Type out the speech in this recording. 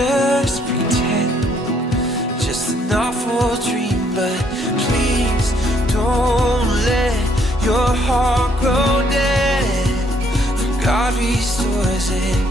just pretend, just an awful dream. But please don't let your heart grow dead, for God restores it.